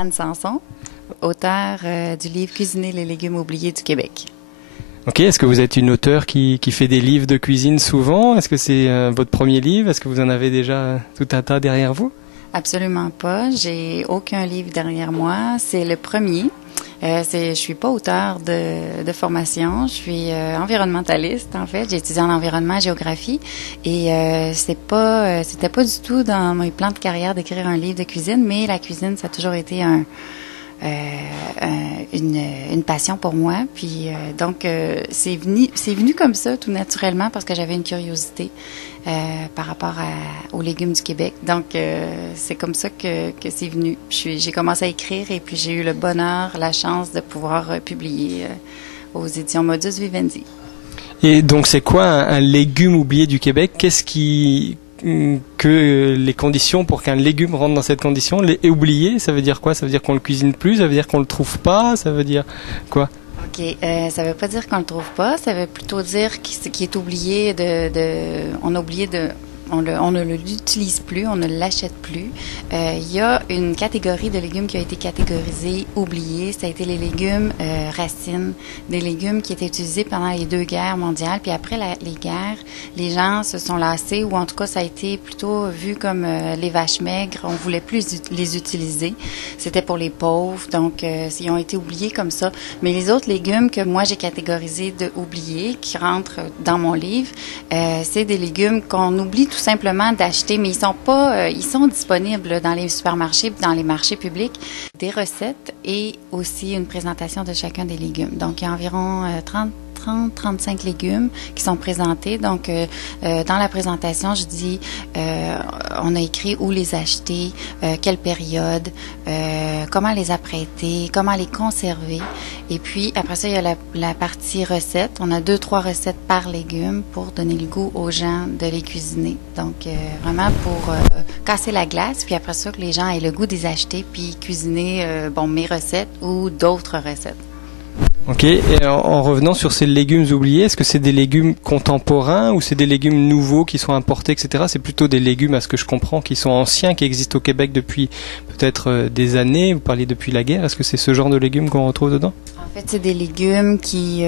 Anne Sanson, auteure du livre Cuisiner les légumes oubliés du Québec. Ok, est-ce que vous êtes une auteure qui fait des livres de cuisine souvent? Est-ce que c'est votre premier livre? Est-ce que vous en avez déjà tout un tas derrière vous? Absolument pas. J'ai aucun livre derrière moi. C'est le premier. Je suis pas auteure de formation. Je suis environnementaliste en fait. J'ai étudié en environnement et géographie et c'était pas du tout dans mes plans de carrière d'écrire un livre de cuisine. Mais la cuisine, ça a toujours été une passion pour moi. Puis donc c'est venu comme ça tout naturellement parce que j'avais une curiosité par rapport aux légumes du Québec. Donc c'est comme ça que c'est venu. J'ai commencé à écrire et puis j'ai eu le bonheur, la chance de pouvoir publier aux éditions Modus Vivendi. Et donc c'est quoi un légume oublié du Québec? Que les conditions pour qu'un légume rentre dans cette condition est oublié, ça veut dire quoi? Ça veut dire qu'on le cuisine plus, ça veut dire qu'on le trouve pas, ça veut dire quoi? OK, ça veut pas dire qu'on le trouve pas, ça veut plutôt dire qu'il est oublié on a oublié on ne l'utilise plus, on ne l'achète plus. Il y a une catégorie de légumes qui a été catégorisée, oubliée. Ça a été les légumes racines, des légumes qui étaient utilisés pendant les 2 guerres mondiales. Puis après les guerres, les gens se sont lassés, ou en tout cas, ça a été plutôt vu comme les vaches maigres. On voulait plus les utiliser. C'était pour les pauvres, donc ils ont été oubliés comme ça. Mais les autres légumes que moi j'ai catégorisés de oubliés, qui rentrent dans mon livre, c'est des légumes qu'on oublie tout simplement d'acheter, mais ils sont disponibles dans les supermarchés, dans les marchés publics, des recettes et aussi une présentation de chacun des légumes. Donc, il y a environ 30-35 légumes qui sont présentés. Donc, dans la présentation, je dis, on a écrit où les acheter, quelle période, comment les apprêter, comment les conserver. Et puis, après ça, il y a la partie recettes. On a 2-3 recettes par légume pour donner le goût aux gens de les cuisiner. Donc, vraiment pour casser la glace, puis après ça, que les gens aient le goût de les acheter, puis cuisiner, mes recettes ou d'autres recettes. Ok, et en revenant sur ces légumes oubliés, est-ce que c'est des légumes contemporains ou c'est des légumes nouveaux qui sont importés, etc.? C'est plutôt des légumes, à ce que je comprends, qui sont anciens, qui existent au Québec depuis peut-être des années. Vous parliez depuis la guerre. Est-ce que c'est ce genre de légumes qu'on retrouve dedans? En fait, c'est des légumes qui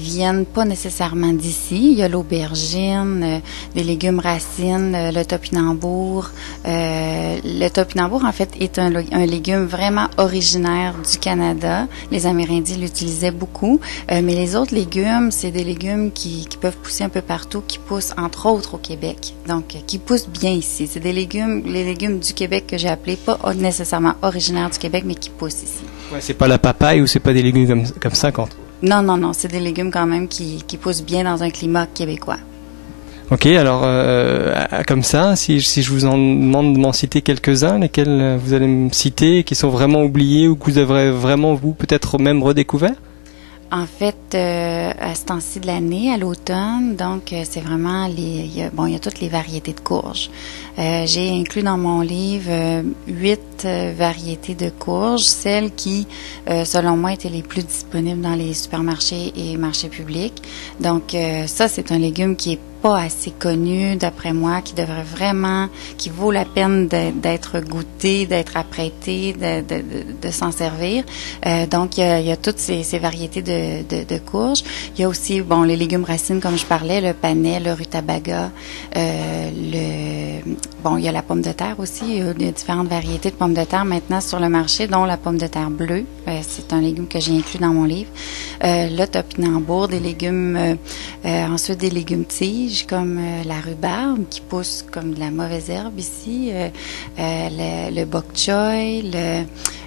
viennent pas nécessairement d'ici. Il y a l'aubergine, des légumes racines, le topinambour. Le topinambour, en fait, est un légume vraiment originaire du Canada. Les Amérindiens l'utilisaient beaucoup. Mais les autres légumes, c'est des légumes qui peuvent pousser un peu partout, qui poussent entre autres au Québec. Donc, qui poussent bien ici. C'est les légumes du Québec que j'ai appelés pas nécessairement originaires du Québec, mais qui poussent ici. Ouais, c'est pas la papaye ou c'est pas des légumes comme ça quand? Non, c'est des légumes quand même qui poussent bien dans un climat québécois. Ok, alors comme ça, si je vous en demande de m'en citer quelques-uns, lesquels vous allez me citer, qui sont vraiment oubliés ou que vous avez vraiment, vous, peut-être même redécouvert? En fait, à ce temps-ci de l'année, à l'automne, donc c'est vraiment il y a toutes les variétés de courges. J'ai inclus dans mon livre 8 variétés de courges, celles qui, selon moi, étaient les plus disponibles dans les supermarchés et marchés publics. Donc ça, c'est un légume qui est pas assez connu, d'après moi, qui vaut la peine d'être goûté, d'être apprêté, de s'en servir. Donc, il y a toutes ces variétés de courges. Il y a aussi, les légumes racines, comme je parlais, le panais, le rutabaga, il y a la pomme de terre aussi. Il y a différentes variétés de pommes de terre maintenant sur le marché, dont la pomme de terre bleue. C'est un légume que j'ai inclus dans mon livre. Le topinambour, des légumes, ensuite des légumes tiges, comme la rhubarbe qui pousse comme de la mauvaise herbe ici, le bok choy,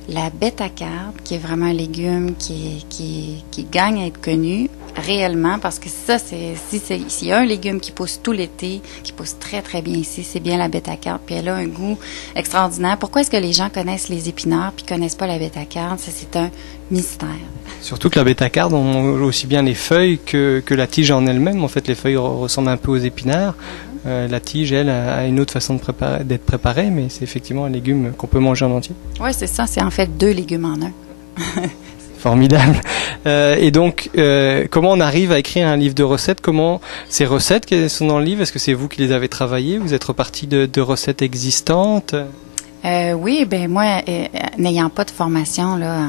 la bêta-carbe qui est vraiment un légume qui gagne à être connu réellement parce que ça, s'il y a un légume qui pousse tout l'été, qui pousse très très bien ici, c'est bien la bêta-carbe, puis elle a un goût extraordinaire. Pourquoi est-ce que les gens connaissent les épinards puis connaissent pas la bêta-carbe? Ça, c'est un mystère. Surtout que la bêta-carbe, on mange aussi bien les feuilles que la tige en elle-même. En fait, les feuilles ressemblent un peu aux épinards. La tige, elle, a une autre façon d'être préparée, mais c'est effectivement un légume qu'on peut manger en entier. Oui, c'est ça. C'est en fait 2 légumes en un. Formidable. Et donc, comment on arrive à écrire un livre de recettes? Comment ces recettes qui sont dans le livre, est-ce que c'est vous qui les avez travaillées? Vous êtes reparti de recettes existantes? Oui, ben moi, n'ayant pas de formation là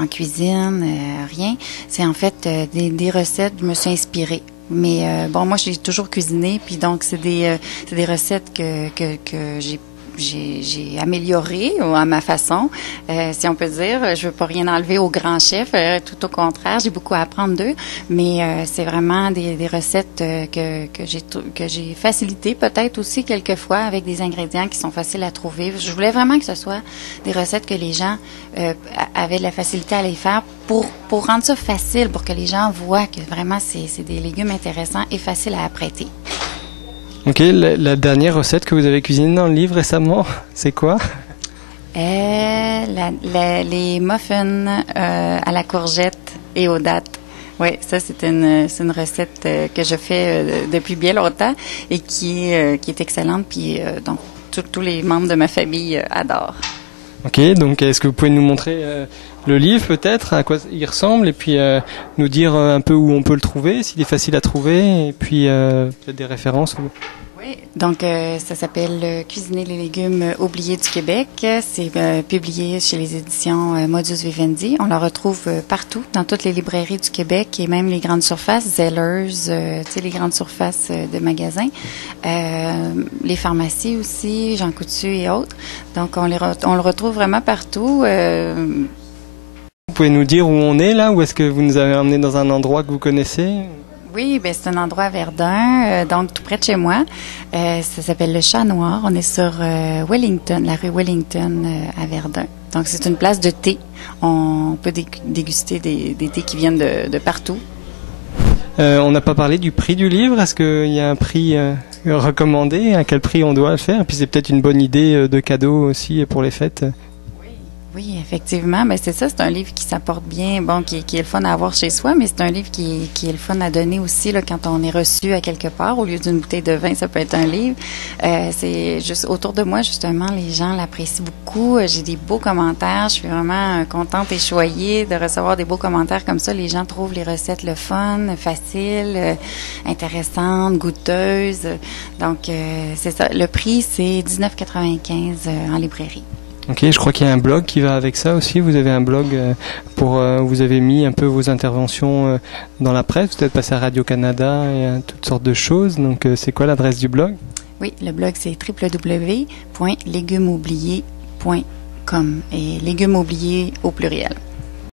en cuisine, rien, c'est en fait des recettes. Je me suis inspirée. Mais bon, moi, j'ai toujours cuisiné, puis donc c'est des recettes que j'ai amélioré à ma façon, si on peut dire. Je veux pas rien enlever aux grands chefs, tout au contraire, j'ai beaucoup à apprendre d'eux, mais c'est vraiment des recettes que j'ai facilité peut-être aussi quelquefois avec des ingrédients qui sont faciles à trouver. Je voulais vraiment que ce soit des recettes que les gens avaient de la facilité à les faire pour rendre ça facile, pour que les gens voient que vraiment c'est des légumes intéressants et faciles à apprêter. Ok, la dernière recette que vous avez cuisinée dans le livre récemment, c'est quoi? Les muffins à la courgette et aux dattes. Oui, ça c'est une recette que je fais depuis bien longtemps et qui est excellente. Puis donc tous les membres de ma famille adorent. Ok, donc est-ce que vous pouvez nous montrer le livre peut-être, à quoi il ressemble, et puis nous dire un peu où on peut le trouver, s'il est facile à trouver, et puis peut-être des références. Oui, donc ça s'appelle Cuisiner les légumes oubliés du Québec. C'est publié chez les éditions Modus Vivendi. On le retrouve partout, dans toutes les librairies du Québec et même les grandes surfaces, Zellers, tu sais, les grandes surfaces de magasins, les pharmacies aussi, Jean Coutu et autres. Donc on le retrouve vraiment partout. Vous pouvez nous dire où on est là, ou est-ce que vous nous avez emmené dans un endroit que vous connaissez? Oui, ben c'est un endroit à Verdun, donc tout près de chez moi. Ça s'appelle le Chat Noir. On est sur Wellington, la rue Wellington à Verdun. Donc c'est une place de thé. On peut déguster des thés qui viennent de partout. On n'a pas parlé du prix du livre. Est-ce qu'il y a un prix recommandé? À quel prix on doit le faire? Et puis c'est peut-être une bonne idée de cadeau aussi pour les fêtes. Oui, effectivement. Ben c'est ça, c'est un livre qui s'apporte bien, bon, qui est le fun à avoir chez soi, mais c'est un livre qui est le fun à donner aussi là, quand on est reçu à quelque part. Au lieu d'une bouteille de vin, ça peut être un livre. C'est juste autour de moi, justement, les gens l'apprécient beaucoup. J'ai des beaux commentaires. Je suis vraiment contente et choyée de recevoir des beaux commentaires comme ça. Les gens trouvent les recettes le fun, faciles, intéressantes, goûteuses. Donc, c'est ça. Le prix, c'est 19,95 en librairie. Ok, je crois qu'il y a un blog qui va avec ça aussi. Vous avez un blog vous avez mis un peu vos interventions dans la presse. Vous êtes passé à Radio-Canada et à toutes sortes de choses. Donc, c'est quoi l'adresse du blog? Oui, le blog, c'est www.legumesoubliés.com et légumes oubliés au pluriel.